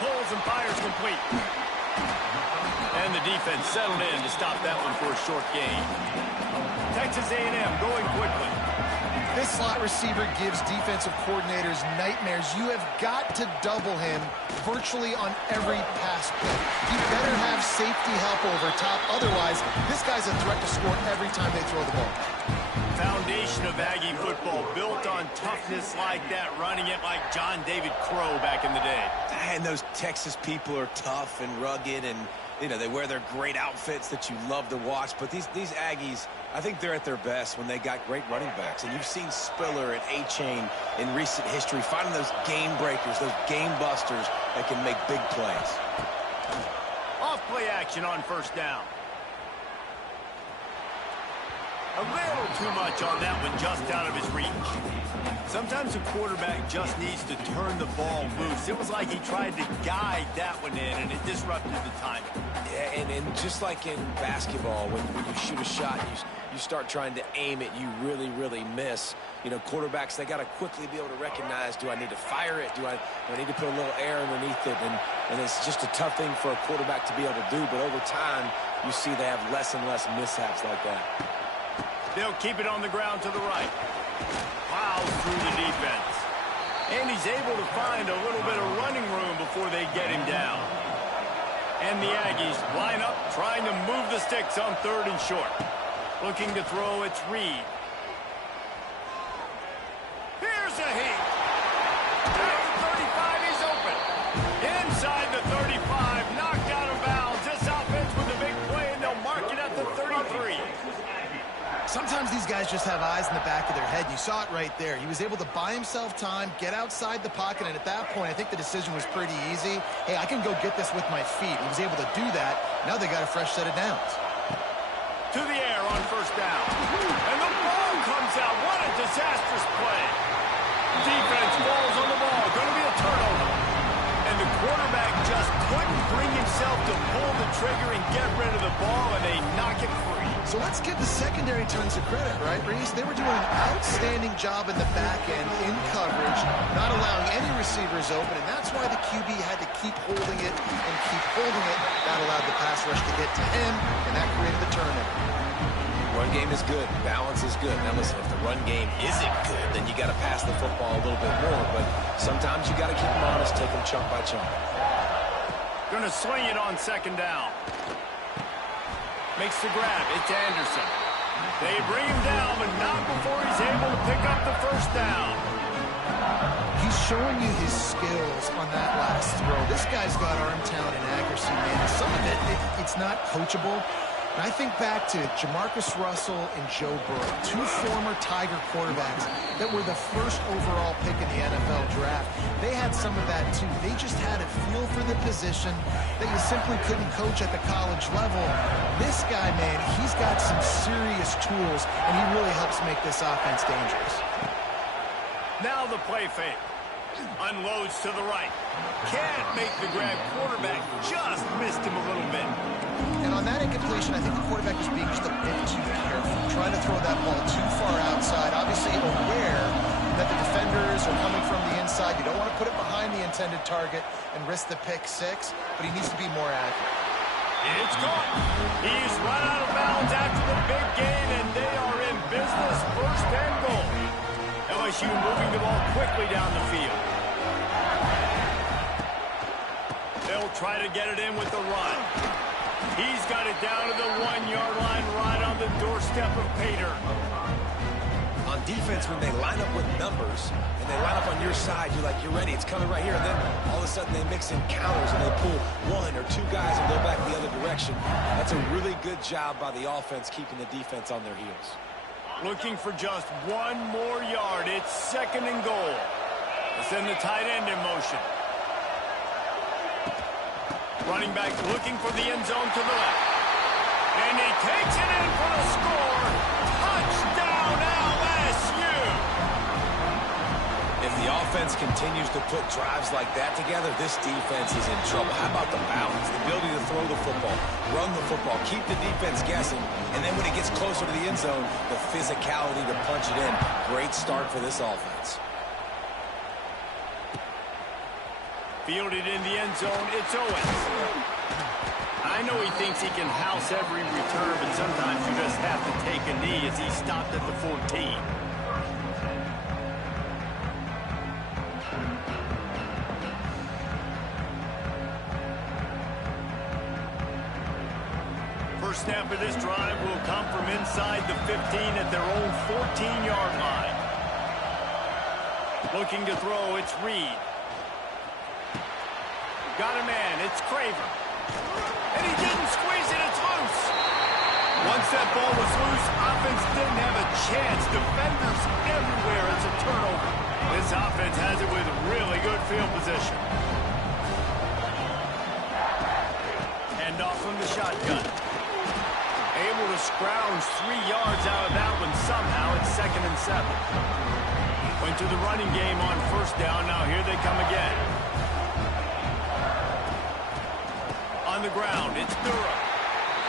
Pulls and fires complete. And the defense settled in to stop that one for a short gain. Texas A&M going quickly. This slot receiver gives defensive coordinators nightmares. You have got to double him virtually on every pass play. You better have safety help over top. Otherwise, this guy's a threat to score every time they throw the ball. Foundation of Aggie football built on toughness like that, running it like John David Crow back in the day. And those Texas people are tough and rugged, and you know, they wear their great outfits that you love to watch. But these Aggies, I think they're at their best when they got great running backs. And you've seen Spiller and A-Chain in recent history finding those game breakers, those game busters that can make big plays. Off play action on first down. A little too much on that one, just out of his reach. Sometimes a quarterback just needs to turn the ball loose. It was like he tried to guide that one in, and it disrupted the timing. Yeah, and just like in basketball, when you shoot a shot, you start trying to aim it, you really, really miss. You know, quarterbacks, they got to quickly be able to recognize, do I need to fire it? Do I need to put a little air underneath it? And it's just a tough thing for a quarterback to be able to do. But over time, you see they have less and less mishaps like that. They'll keep it on the ground to the right. Plows through the defense. And he's able to find a little bit of running room before they get him down. And the Aggies line up, trying to move the sticks on 3rd and short. Looking to throw, it's Reed. Here's a heat. At the 35, he's open. Inside the 35, knocked out of bounds. This offense with a big play, and they'll mark it at the 33. Sometimes these guys just have eyes in the back of their head. You saw it right there. He was able to buy himself time, get outside the pocket, and at that point, I think the decision was pretty easy. Hey, I can go get this with my feet. He was able to do that. Now they got a fresh set of downs. To the air on first down. And the ball comes out. What a disastrous play. Defense falls on the ball. Going to be a turnover. And the quarterback just couldn't bring himself to pull the trigger and get rid of the ball, and they knock it free. So let's give the secondary tons of credit, right, Reese? They were doing an outstanding job in the back end, in coverage, not allowing any receivers open, and that's why the QB had to keep holding it and keep holding it. That allowed the pass rush to get to him, and that created the turnover. Run game is good. Balance is good. Now, listen, if the run game isn't good, then you got to pass the football a little bit more, but sometimes you got to keep them honest, take them chunk by chunk. Going to swing it on 2nd down. Makes the grab. It's Anderson. They bring him down, but not before he's able to pick up the 1st down. He's showing you his skills on that last throw. This guy's got arm talent and accuracy, man. Some of it's not coachable. And I think back to Jamarcus Russell and Joe Burrow, 2 former Tiger quarterbacks that were the 1st overall pick in the NFL draft. They had some of that, too. They just had a feel for the position that you simply couldn't coach at the college level. This guy, man, he's got some serious tools, and he really helps make this offense dangerous. Now the play fake. Unloads to the right. Can't make the grab. Quarterback just missed him a little bit. And on that incompletion, I think the quarterback was being just a bit too careful, trying to throw that ball too far outside, obviously aware that the defenders are coming from the inside. You don't want to put it behind the intended target and risk the pick 6, but he needs to be more accurate. It's caught. He's run out of bounds after the big gain, and they are in business. 1st and goal. LSU moving the ball quickly down the field. They'll try to get it in with the run. He's got it down to the 1-yard line, right on the doorstep of Pater. On defense, when they line up with numbers and they line up on your side, you're like, you're ready, it's coming right here. And then all of a sudden they mix in counters and they pull 1 or 2 guys and go back the other direction. That's a really good job by the offense keeping the defense on their heels. Looking for just 1 more yard. It's 2nd and goal. They send the tight end in motion. Running back looking for the end zone to the left. And he takes it in for the score. Touchdown, LSU! If the offense continues to put drives like that together, this defense is in trouble. How about the balance, the ability to throw the football, run the football, keep the defense guessing, and then when it gets closer to the end zone, the physicality to punch it in. Great start for this offense. Fielded in the end zone, it's Owens. I know he thinks he can house every return, but sometimes you just have to take a knee as he stopped at the 14. First snap of this drive will come from inside the 15 at their own 14-yard line. Looking to throw, it's Reed. Got a man, it's Craver. And he didn't squeeze it, it's loose. Once that ball was loose, offense didn't have a chance. Defenders everywhere, it's a turnover. This offense has it with really good field position. Hand off from the shotgun. Able to scrounge 3 yards out of that one somehow. It's 2nd and 7. Went to the running game on first down. Now here they come again. On the ground, it's Durham.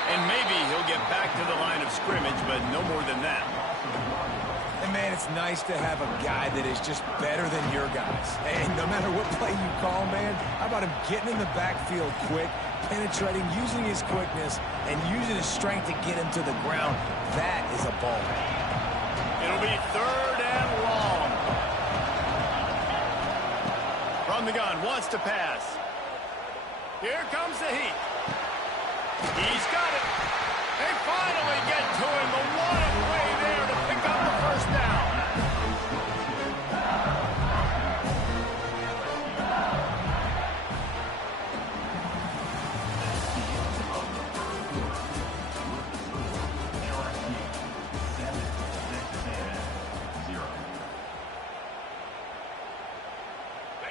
And maybe he'll get back to the line of scrimmage, but no more than that. And, man, it's nice to have a guy that is just better than your guys. And no matter what play you call, man, how about him getting in the backfield quick, penetrating, using his quickness, and using his strength to get him to the ground? That is a ball. It'll be 3rd and long. From the gun, wants to pass. Here comes the heat. He's got it. They finally get to him. But what a play there to pick up the first down.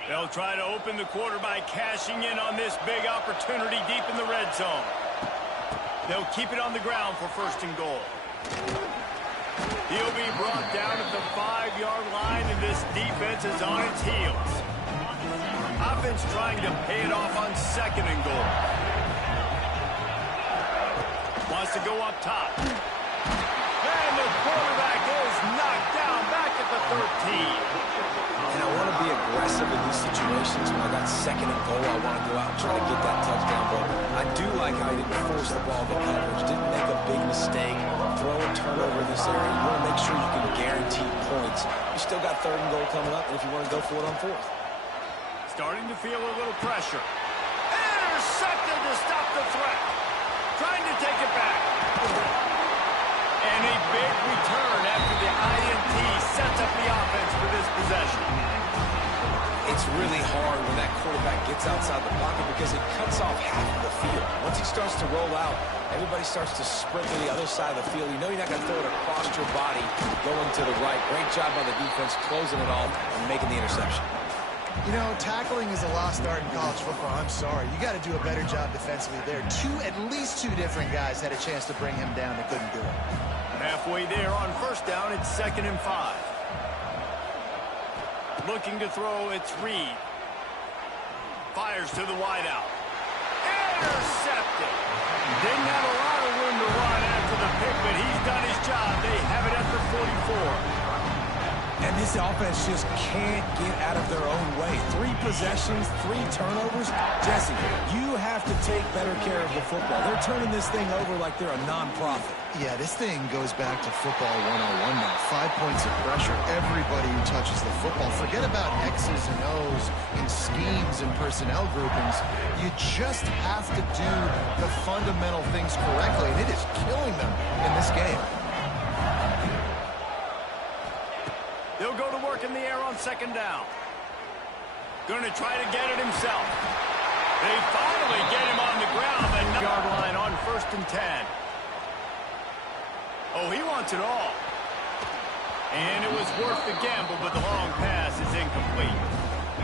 They'll try to open the quarter by cashing in on this big opportunity deep in the red zone. They'll keep it on the ground for 1st and goal. He'll be brought down at the 5-yard line, and this defense is on its heels. Offense trying to pay it off on 2nd and goal. Wants to go up top. And the quarterback is knocked down back at the 13. And I want to be aggressive in these situations. When I got 2nd and goal, I want to go out and try to get that touchdown. But I do like how he didn't force the ball to coverage, didn't make a big mistake, throw a turnover in this area. You want to make sure you can guarantee points. You still got 3rd and goal coming up, and if you want to go for it on 4th. Starting to feel a little pressure. Intercepted to stop the threat. Trying to take it back. And a big return after the INT sets up the offense for this possession. It's really hard when that quarterback gets outside the pocket because it cuts off half of the field. Once he starts to roll out, everybody starts to sprint to the other side of the field. You know you're not going to throw it across your body going to the right. Great job by the defense closing it off and making the interception. You know, tackling is a lost art in college football. I'm sorry. You got to do a better job defensively there. At least two different guys had a chance to bring him down. They couldn't do it. Halfway there on 1st down, it's 2nd and 5. Looking to throw, it's Reed. Fires to the wideout. Intercepted. Didn't have a lot of room to run after the pick, but he's done his job. They have it at the 44. And this offense just can't get out of their own way. 3 possessions, 3 turnovers. Jesse, you have to take better care of the football. They're turning this thing over like they're a non-profit. Yeah, this thing goes back to football 101 now. 5 points of pressure. Everybody who touches the football. Forget about X's and O's and schemes and personnel groupings. You just have to do the fundamental things correctly, and it is killing them in this game. They'll go to work in the air on 2nd down. Going to try to get it himself. They finally get him on the ground. The yard line on 1st and 10. Oh, he wants it all. And it was worth the gamble, but the long pass is incomplete.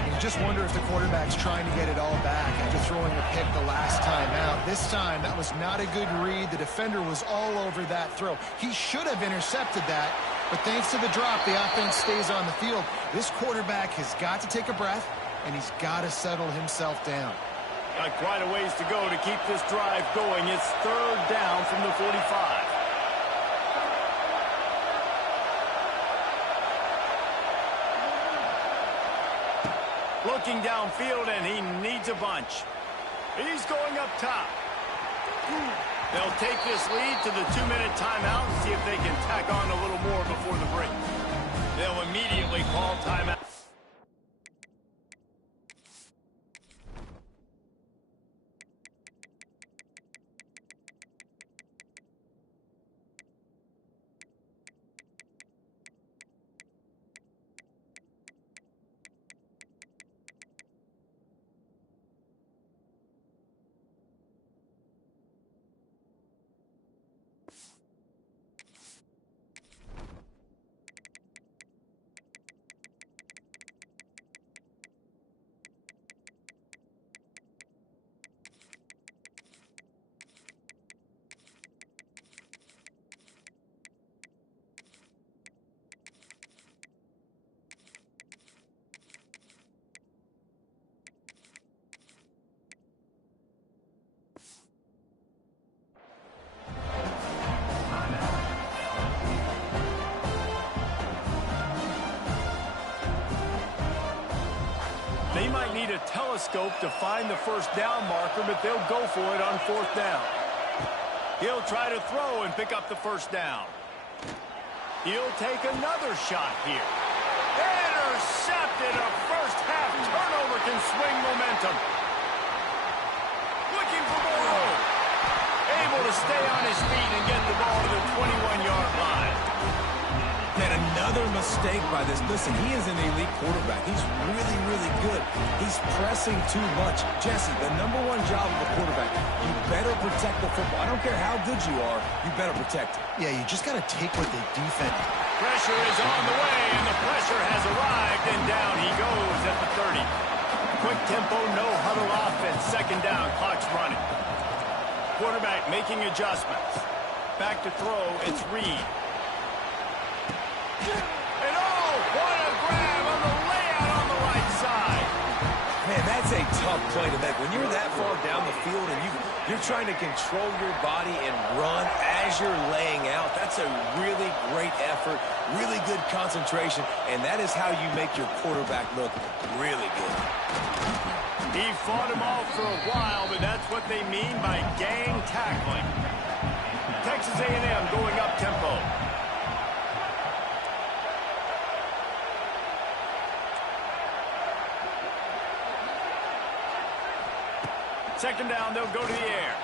You just wonder if the quarterback's trying to get it all back after throwing a pick the last time out. This time, that was not a good read. The defender was all over that throw. He should have intercepted that, but thanks to the drop, the offense stays on the field. This quarterback has got to take a breath, and he's got to settle himself down. Got quite a ways to go to keep this drive going. It's 3rd down from the 45. looking downfield, and he needs a bunch. He's going up top. They'll take this lead to the 2-minute timeout and see if they can tack on a little more before the break. They'll immediately call timeout. They might need a telescope to find the first down marker, but they'll go for it on 4th down. He'll try to throw and pick up the first down. He'll take another shot here. Intercepted. A first-half turnover can swing momentum. Looking for more room. Able to stay on his feet and get the ball to the 21-yard line. And another mistake by this. Listen, he is an elite quarterback. He's really, really good. He's pressing too much. Jesse, the #1 job of a quarterback, you better protect the football. I don't care how good you are, you better protect it. Yeah, you just got to take what the defense. Pressure is on the way, and the pressure has arrived, and down he goes at the 30. Quick tempo, no huddle offense. 2nd down, clock's running. Quarterback making adjustments. Back to throw, it's Reed. And oh, what a grab on the layout on the right side. Man, that's a tough play to make. When you're that far down the field and you're trying to control your body and run as you're laying out, that's a really great effort, really good concentration, and that is how you make your quarterback look really good. He fought him off for a while, but that's what they mean by gang tackling. Texas A&M going up tempo. 2nd down, they'll go to the air.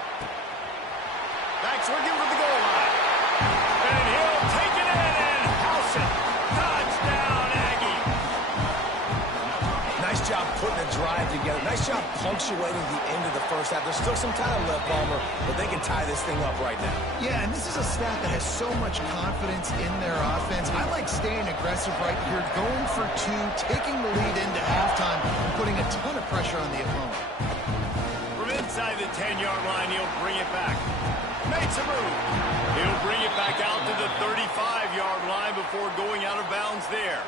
Backs looking for the goal line. And he'll take it in and house it. Touchdown, Aggie. Nice job putting a drive together. Nice job punctuating the end of the first half. There's still some time left, Palmer, but they can tie this thing up right now. Yeah, and this is a staff that has so much confidence in their offense. I like staying aggressive right here, going for 2, taking the lead into halftime, and putting a ton of pressure on the opponent. Inside the 10-yard line, he'll bring it back. Makes a move. He'll bring it back out to the 35-yard line before going out of bounds there.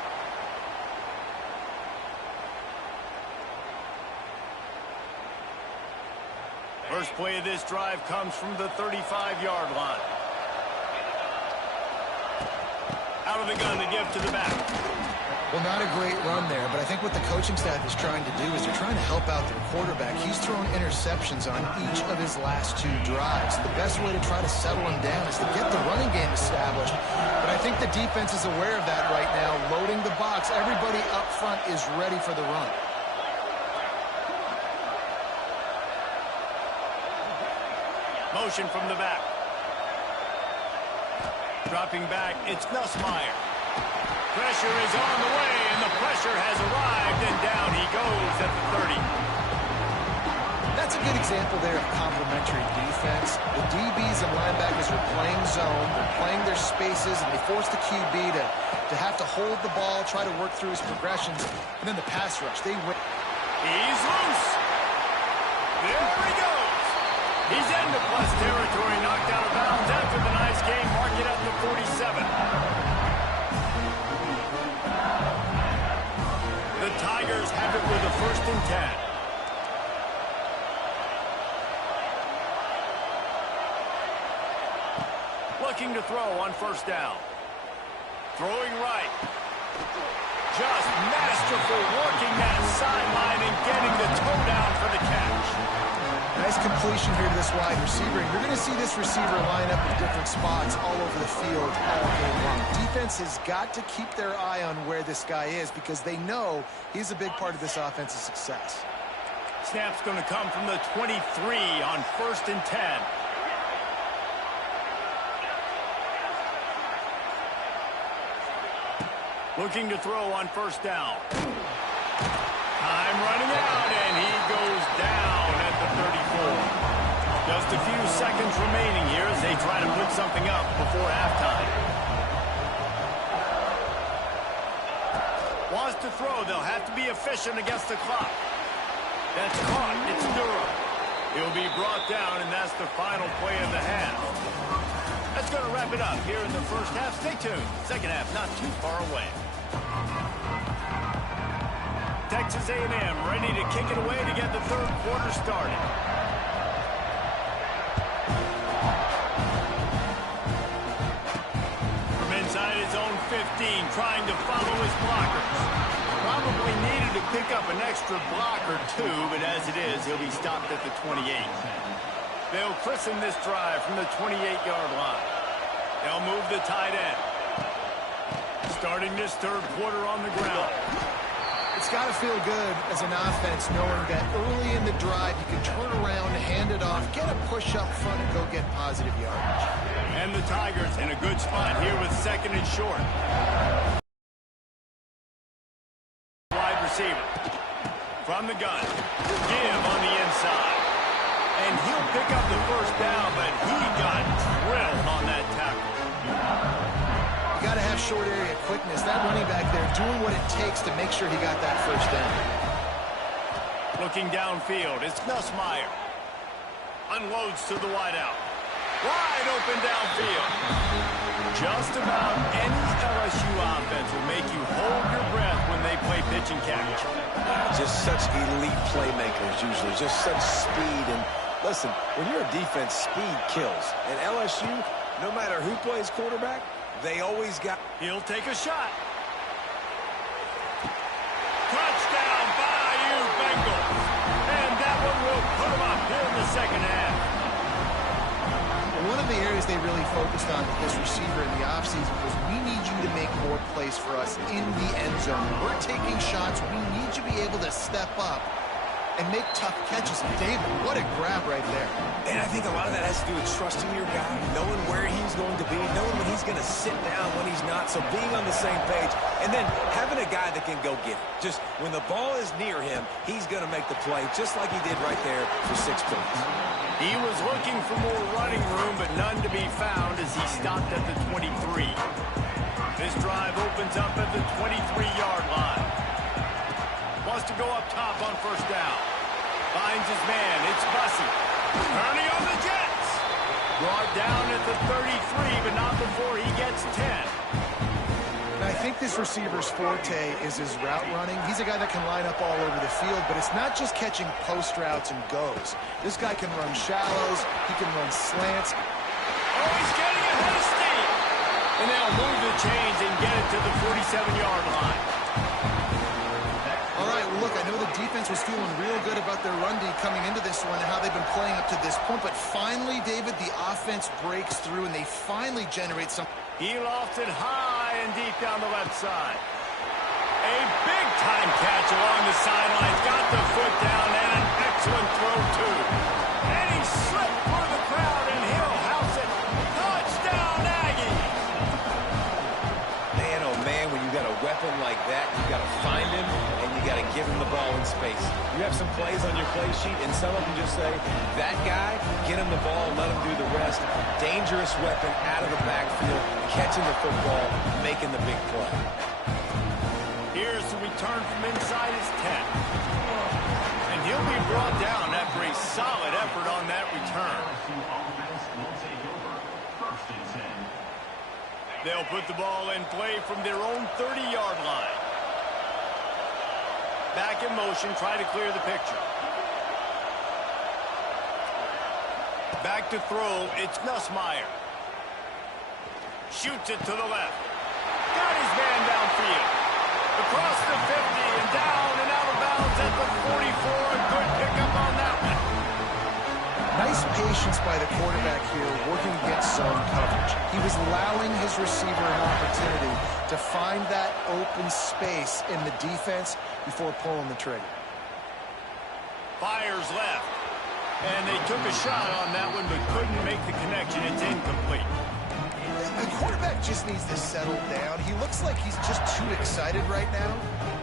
First play of this drive comes from the 35-yard line. Out of the gun to give to the back. Well, not a great run there, but I think what the coaching staff is trying to do is they're trying to help out their quarterback. He's thrown interceptions on each of his last 2 drives. The best way to try to settle him down is to get the running game established. But I think the defense is aware of that right now, loading the box. Everybody up front is ready for the run. Motion from the back. Dropping back, it's Nussmeier. Pressure is on the way, and the pressure has arrived, and down he goes at the 30. That's a good example there of complementary defense. The DBs and linebackers are playing zone, they're playing their spaces, and they force the QB to have to hold the ball, try to work through his progressions, and then the pass rush. They win. He's loose. There he goes. He's into plus territory, knocked out of bounds after the nice game. Mark it at the 47. The Tigers have it with a 1st and 10. Looking to throw on 1st down. Throwing right. Just masterful working that sideline and getting the toe down for the catch. Nice completion here to this wide receiver. And you're going to see this receiver line up in different spots all over the field all game long. Defense has got to keep their eye on where this guy is because they know he's a big part of this offense's success. Snap's going to come from the 23 on 1st and 10. Looking to throw on 1st down. Time running out, and he goes down at the 34. Just a few seconds remaining here as they try to put something up before halftime. Wants to throw. They'll have to be efficient against the clock. That's caught. It's Durham. He'll be brought down, and that's the final play of the half. That's going to wrap it up here in the first half. Stay tuned. Second half not too far away. Texas A&M ready to kick it away to get the third quarter started. From inside his own 15, trying to follow his blockers. Probably needed to pick up an extra block or two, but as it is, he'll be stopped at the 28. They'll christen this drive from the 28-yard line. They'll move the tight end. Starting this third quarter on the ground. It's got to feel good as an offense knowing that early in the drive you can turn around, hand it off, get a push up front, and go get positive yardage. And the Tigers in a good spot here with 2nd and short. Wide receiver. From the gun. Give on the inside. And he'll pick up the 1st down, but he got drilled on that tackle. You got to have short area quickness. That running back there doing what it takes to make sure he got that 1st down. Looking downfield, it's Nussmeier. Unloads to the wideout. Wide open downfield. Just about any LSU offense will make you hold your breath when they play pitch and catch. Just such elite playmakers usually. Just such speed. And listen, when you're a defense, speed kills. And LSU, no matter who plays quarterback, they always got... He'll take a shot. Touchdown, Bayou Bengals. And that one will put them up here in the second half. One of the areas they really focused on with this receiver in the offseason was we need you to make more plays for us in the end zone. We're taking shots. We need you to be able to step up and make tough catches. David, what a grab right there. And I think a lot of that has to do with trusting your guy, knowing where he's going to be, knowing when he's going to sit down, when he's not, so being on the same page, and then having a guy that can go get it. Just when the ball is near him, he's going to make the play, just like he did right there for 6 points. He was looking for more running room, but none to be found as he stopped at the 23. This drive opens up at the 23-yard line. Wants to go up top on 1st down. Finds his man. It's Bussey. Turning on the Jets. Brought down at the 33, but not before he gets 10. And I think this receiver's forte is his route running. He's a guy that can line up all over the field, but it's not just catching post routes and goes. This guy can run shallows. He can run slants. Oh, he's getting ahead of steam. And they'll move the chains and get it to the 47-yard line. All right, well, look, I know the defense was feeling real good about their run D coming into this one and how they've been playing up to this point, but finally, David, the offense breaks through and they finally generate some. He lofts it high and deep down the left side. A big-time catch along the sidelines. Got the foot down and an excellent throw, too. And he slipped through the crowd, and he'll house it. Touchdown, Aggie! Man, oh, man, when you got a weapon like that, you got to find him, and you got to give him the ball in space. You have some plays on your play sheet, and some of them just say, that guy, get him the ball, let him do the rest. Dangerous weapon out of the backfield, catching the football, making the big play. Here's the return from inside his 10. And he'll be brought down after a solid effort on that return. They'll put the ball in play from their own 30-yard line. Back in motion, try to clear the picture. Back to throw, it's Nussmeier. Shoots it to the left. Got his man downfield. Across the 50 and down and out of bounds at the 44. A good pickup on that one. Nice patience by the quarterback here, working against zone coverage. He was allowing his receiver an opportunity to find that open space in the defense before pulling the trigger. Fires left. And they took a shot on that one, but couldn't make the connection. It's incomplete. The quarterback just needs to settle down. He looks like he's just too excited right now.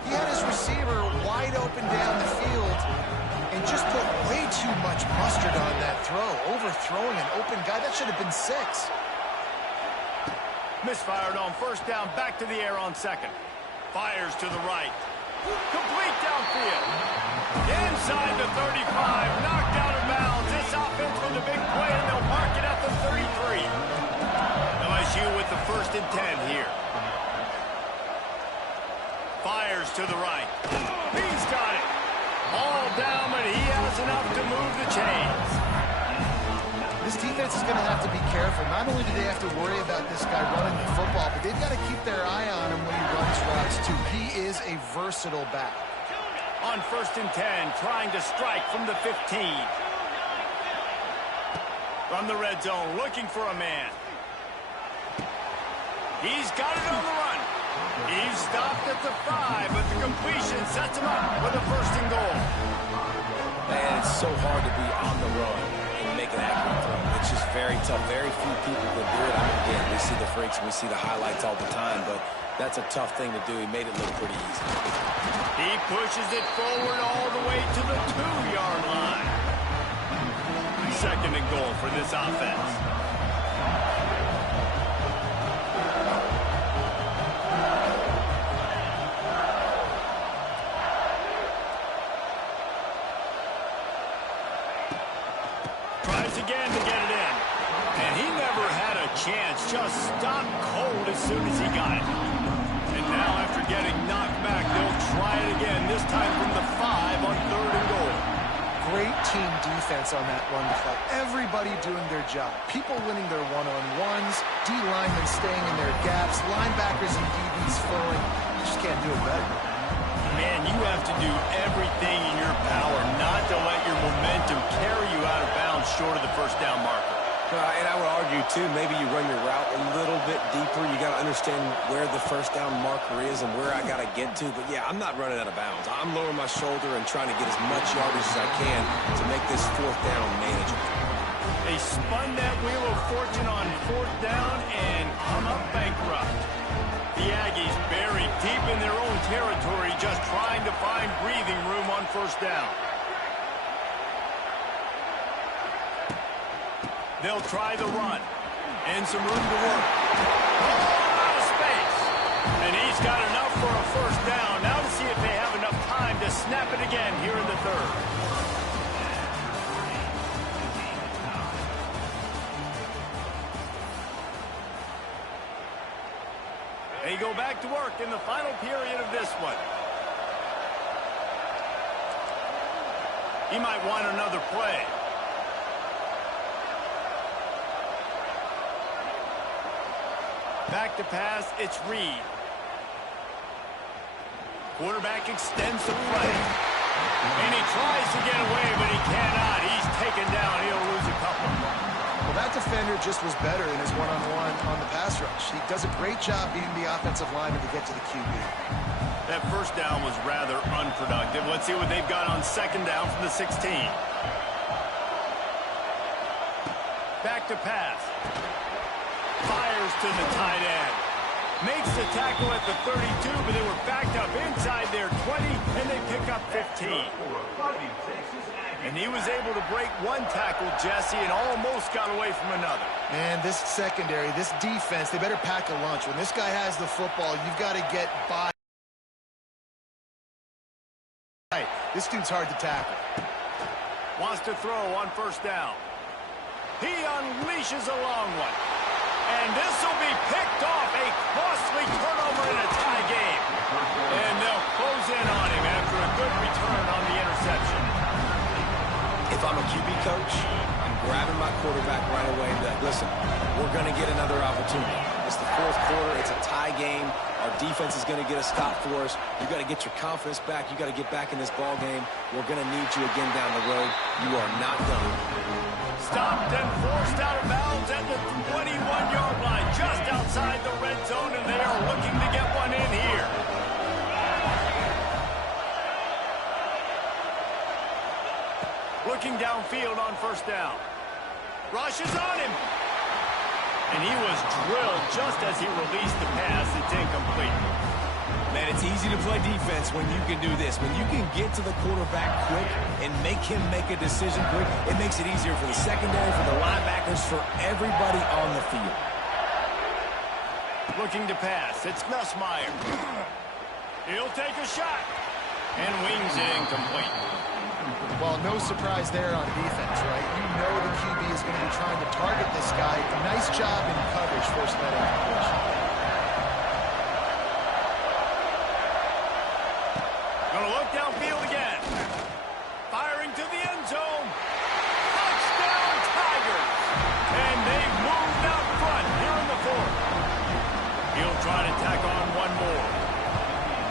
He had his receiver wide open down the field and just put way too much mustard on that throw, overthrowing an open guy. That should have been 6. Misfired on first down, back to the air on second. Fires to the right. Complete downfield. Inside the 35, knocked out of bounds. This offense with a big play, and they'll mark it at the 33. LSU with the 1st and 10 here. Fires to the right. He's got it. All down, but he has enough to move the chains. This defense is going to have to be careful. Not only do they have to worry about this guy running the football, but they've got to keep their eye on him when he runs routes, too. He is a versatile back. On 1st and 10, trying to strike from the 15. From the red zone, looking for a man. He's got it on the run. He's stopped at the 5, but the completion sets him up with a 1st and goal. Man, it's so hard to be on the run and make an accurate throw. It's just very tough. Very few people can do it. I mean, again, we see the freaks and we see the highlights all the time, but that's a tough thing to do. He made it look pretty easy. He pushes it forward all the way to the 2-yard line. 2nd and goal for this offense. Again to get it in. And he never had a chance. Just stopped cold as soon as he got it. And now after getting knocked back, they'll try it again, this time from the 5 on 3rd and goal. Great team defense on that run play. Everybody doing their job. People winning their one-on-ones, D-linemen staying in their gaps, linebackers and DBs flowing. You just can't do it better. Man, you have to do everything in your power not to let your momentum carry you out of bounds short of the 1st down marker. And I would argue, too, maybe you run your route a little bit deeper. You got to understand where the 1st down marker is and where I got to get to. But, yeah, I'm not running out of bounds. I'm lowering my shoulder and trying to get as much yardage as I can to make this 4th down manageable. They spun that wheel of fortune on 4th down and come up bankrupt. The Aggies buried deep in their own territory, just trying to find breathing room on 1st down. They'll try the run. And some room to work. Oh, out of space. And he's got enough for a 1st down. Now to see if they have enough time to snap it again here in the 3rd. They go back to work in the final period of this one. He might want another play. Back to pass, it's Reed. Quarterback extends the play. And he tries to get away, but he cannot. He's taken down. He'll lose a couple. Well, that defender just was better in his one-on-one on the pass rush. He does a great job beating the offensive lineman to get to the QB. That 1st down was rather unproductive. Let's see what they've got on 2nd down from the 16. Back to pass. Fires to the tight end. Makes the tackle at the 32, but they were backed up inside their 20, and they pick up 15. And he was able to break one tackle, Jesse, and almost got away from another. Man, this secondary, this defense, they better pack a lunch. When this guy has the football, you've got to get by. This dude's hard to tackle. Wants to throw on 1st down. He unleashes a long one. And this will be picked off, a costly turnover in a tie game. And they'll close in on him after a good return on the interception. If I'm a QB coach, I'm grabbing my quarterback right away and be like, listen, we're going to get another opportunity. It's the fourth quarter. It's a tie game. Our defense is going to get a stop for us. You got to get your confidence back. You got to get back in this ball game. We're going to need you again down the road. You are not done. Stopped and forced out of bounds at the 21-yard line, just outside the red zone, and they are looking to get one in here. Looking downfield on first down. Rush is on him. And he was drilled just as he released the pass. It's incomplete. Man, it's easy to play defense when you can do this. When you can get to the quarterback quick and make him make a decision quick, it makes it easier for the secondary, for the linebackers, for everybody on the field. Looking to pass. It's Nussmeier. He'll take a shot. And wings it incomplete. Well, no surprise there on defense, right? You know the QB is going to be trying to target this guy. Nice job in coverage forcing that incompletion. Going to look downfield again. Firing to the end zone. Touchdown, Tigers. And they've moved out front here in the fourth. He'll try to tack on one more.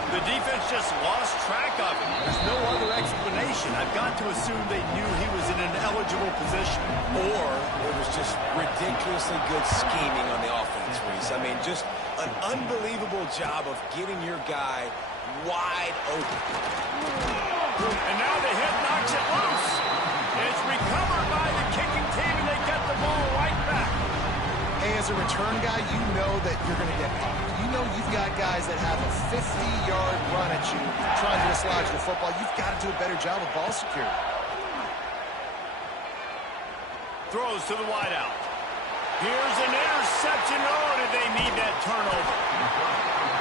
The defense just lost track of him. There's no other explanation. I've got to assume they knew he was in an eligible position. Or it was just ridiculously good scheming on the offense, Reese. I mean, just an unbelievable job of getting your guy wide open. And now the hit knocks it loose. It's recovered by the kicking team, and they get the ball right back. Hey, as a return guy, you know that you're going to get popped. You know you've got guys that have a 50-yard run at you trying to dislodge the football. You've got to do a better job of ball security. Throws to the wideout. Here's an interception. Oh, did they need that turnover?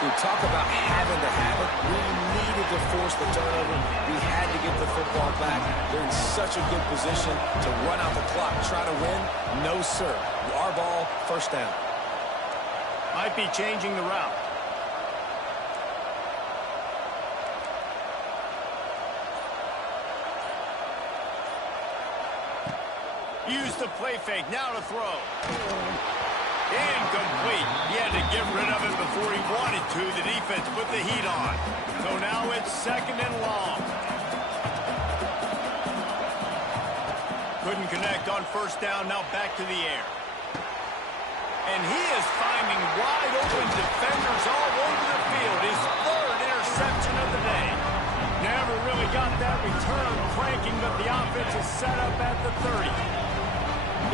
We talk about having to have it. We needed to force the turnover. We had to get the football back. They're in such a good position to run out the clock, try to win. No, sir. Our ball, first down. Might be changing the route. Use the play fake. Now to throw. Incomplete. He had to get rid of it before he wanted to. The defense put the heat on. So now it's second and long. Couldn't connect on first down. Now back to the air. And he is finding wide open defenders all over the field. His third interception of the day. Never really got that return cranking, but the offense is set up at the 30.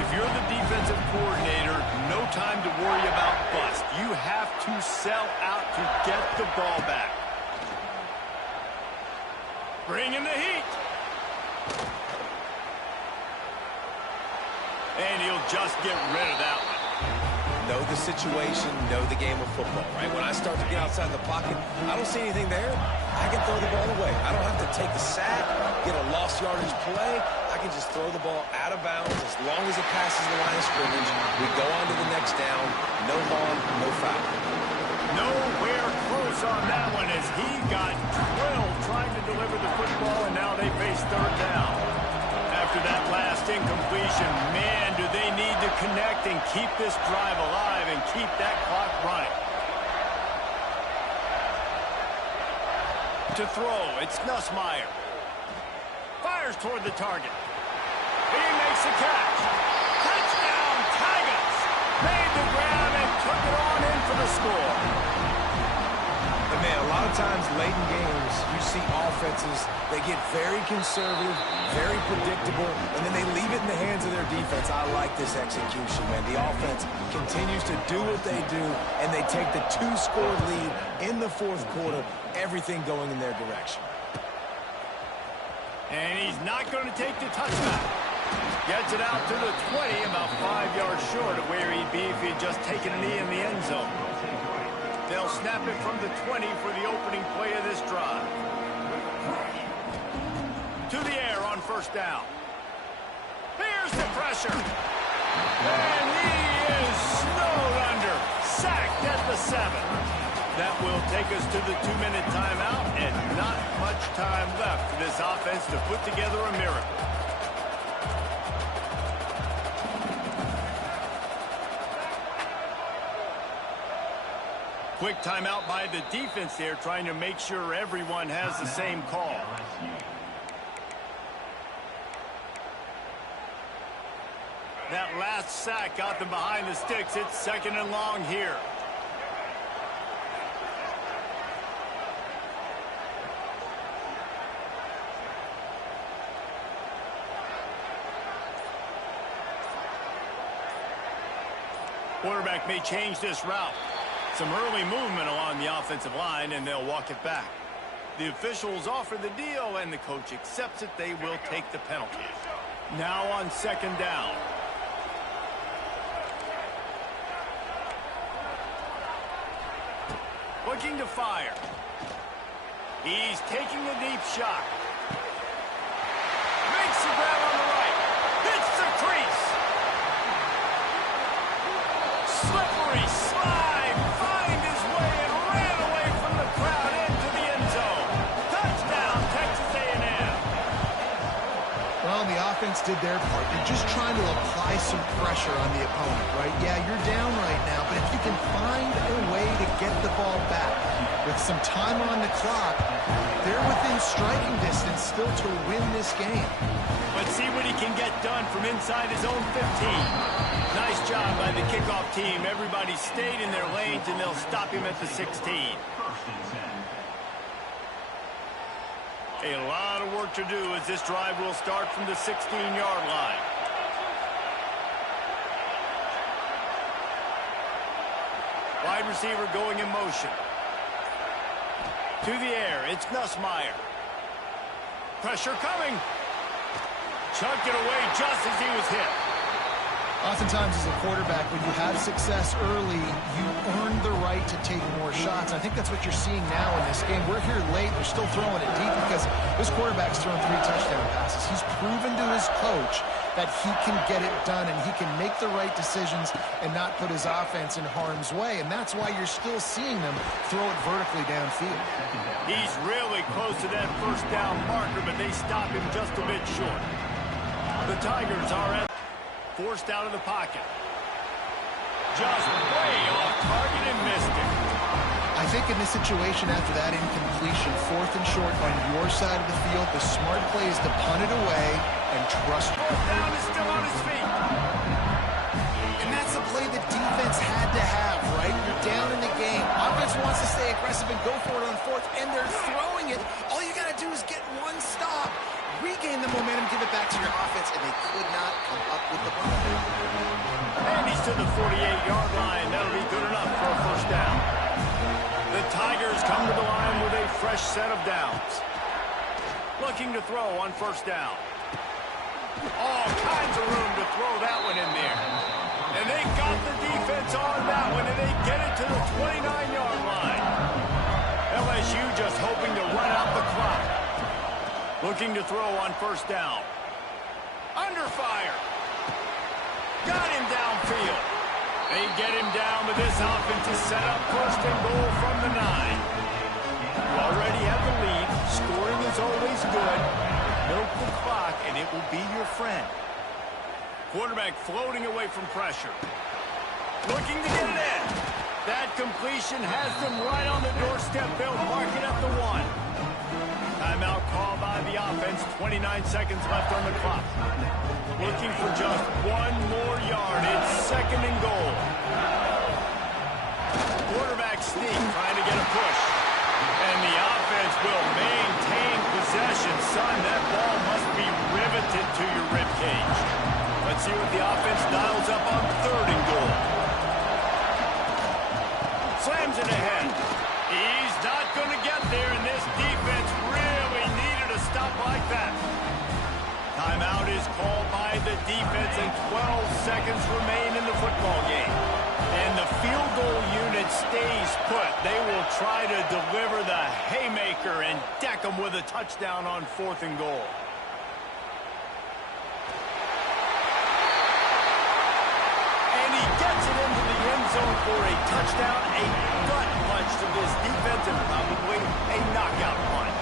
If you're the defensive coordinator, no time to worry about bust. You have to sell out to get the ball back. Bring in the heat. And he'll just get rid of that one. Know the situation, know the game of football, right? When I start to get outside the pocket, I don't see anything there. I can throw the ball away. I don't have to take a sack, get a lost yardage play. I can just throw the ball out of bounds as long as it passes the line of scrimmage. We go on to the next down. No harm, no foul. Nowhere close on that one as he got drilled trying to deliver the football, and now they face third down. After that last incompletion, man, do they need to connect and keep this drive alive and keep that clock running. To throw, it's Nussmeier. Fires toward the target. He makes the catch. Touchdown, Tigers! Made the grab and took it on in for the score. And man, a lot of times late in games, you see offenses, they get very conservative, very predictable, and then they leave it in the hands of their defense. I like this execution, man. The offense continues to do what they do, and they take the two-score lead in the fourth quarter, everything going in their direction. And he's not going to take the touchback. Gets it out to the 20, about 5 yards short of where he'd be if he had just taken a knee in the end zone. They'll snap it from the 20 for the opening play of this drive. To the air on first down. Here's the pressure. And he is snowed under. Sacked at the 7. That will take us to the 2-minute timeout, and not much time left for this offense to put together a miracle. Quick timeout by the defense there, trying to make sure everyone has the same call. That last sack got them behind the sticks. It's 2nd and long here. Quarterback may change this route. Some early movement along the offensive line, and they'll walk it back. The officials offer the deal, and the coach accepts it. They will take the penalty. Now on 2nd down. Looking to fire. He's taking a deep shot. Makes the grab on the right. Hits the crease. Slippery slide. Find his way and ran away from the crowd into the end zone. Touchdown, Texas A&M. Well, the offense did their part. They're just trying to apply some pressure on the opponent, right? Yeah, you're down right now, but if you can find a way to get the ball back with some time on the clock, they're within striking distance still to win this game. Let's see what he can get done from inside his own 15. Nice job by the kickoff team. Everybody stayed in their lanes, and they'll stop him at the 16. A lot of work to do as this drive will start from the 16-yard line. Wide receiver going in motion. To the air, it's Nussmeier. Pressure coming. Chucked it away just as he was hit. Oftentimes as a quarterback, when you have success early, you earn the right to take more shots. I think that's what you're seeing now in this game. We're here late. They're still throwing it deep because this quarterback's thrown 3 touchdown passes. He's proven to his coach that he can get it done and he can make the right decisions and not put his offense in harm's way. And that's why you're still seeing them throw it vertically downfield. He's really close to that first down marker, but they stop him just a bit short. The Tigers are forced out of the pocket. Just way off target and missed it. I think in this situation, after that incompletion, 4th and short on your side of the field, the smart play is to punt it away and trust. 4th down is still on his feet. And that's the play the defense had to have, right? You're down in the game. Offense wants to stay aggressive and go for it on 4th, and they're throwing it. All you got to do is get one stop, regain the momentum, give it back to your offense, and they could not come up with the ball. And he's to the 48-yard line. That'll be good enough for a first down. The Tigers come to the line with a fresh set of downs. Looking to throw on first down. All kinds of room to throw that one in there. And they got the defense on that one, and they get it to the 29-yard line. LSU just hoping to run out the clock. Looking to throw on first down. Under fire. Got him downfield. They get him down, but this offense is set up 1st and goal from the 9. You already have the lead. Scoring is always good. Milk the clock, and it will be your friend. Quarterback floating away from pressure. Looking to get it in. That completion has them right on the doorstep. They'll mark it at the 1. Timeout call by the offense. 29 seconds left on the clock. Looking for just one more yard. It's 2nd and goal. Quarterback sneak, trying to get a push. And the offense will maintain possession. Son, that ball must be riveted to your ribcage. Let's see what the offense dials up on 3rd and goal. Slams it ahead. He's not going to get there, and this defense really needed a stop like that. Timeout is called by the defense, and 12 seconds remain in the football game. And the field goal unit stays put. They will try to deliver the haymaker and deck them with a touchdown on 4th and goal. And he gets it into the end zone for a touchdown, a gut punch to this defense, and probably a knockout punch.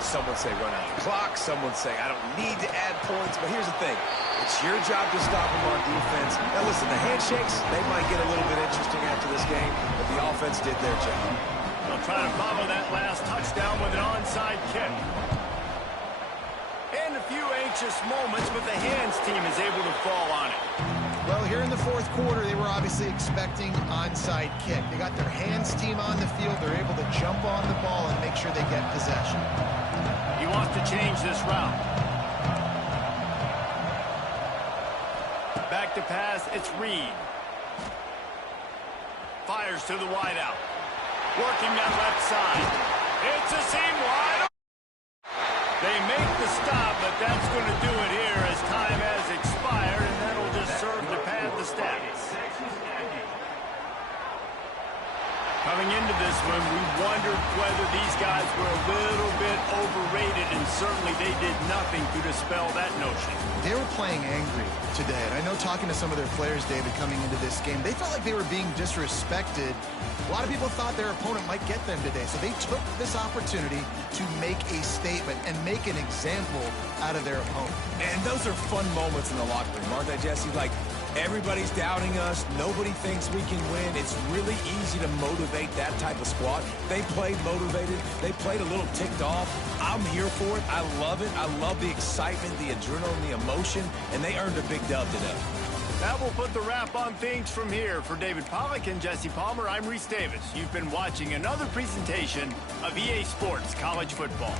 Some would say run out the clock. Some would say I don't need to add points. But here's the thing. It's your job to stop them on defense. Now, listen, the handshakes, they might get a little bit interesting after this game, but the offense did their job. They'll try to follow that last touchdown with an onside kick. And a few anxious moments, but the hands team is able to fall on it. Well, here in the fourth quarter, they were obviously expecting onside kick. They got their hands team on the field. They're able to jump on the ball and make sure they get possession. He wants to change this route. Back to pass, it's Reed. Fires to the wideout. Working that left side. It's a seam wide. They make the stop, but that's going to do it here as time has expired, and that'll just serve to pad the stats. Coming into this one, we wondered whether these guys were a little bit overrated, and certainly they did nothing to dispel that notion. They were playing angry today, and I know talking to some of their players, David, coming into this game, they felt like they were being disrespected. A lot of people thought their opponent might get them today, so they took this opportunity to make a statement and make an example out of their opponent. And those are fun moments in the locker room, aren't they, Jesse? Like, everybody's doubting us. Nobody thinks we can win. It's really easy to motivate that type of squad. They played motivated. They played a little ticked off. I'm here for it. I love it. I love the excitement, the adrenaline, the emotion, and they earned a big dub today. That will put the wrap on things from here. For David Pollack and Jesse Palmer, I'm Reese Davis. You've been watching another presentation of EA Sports College Football.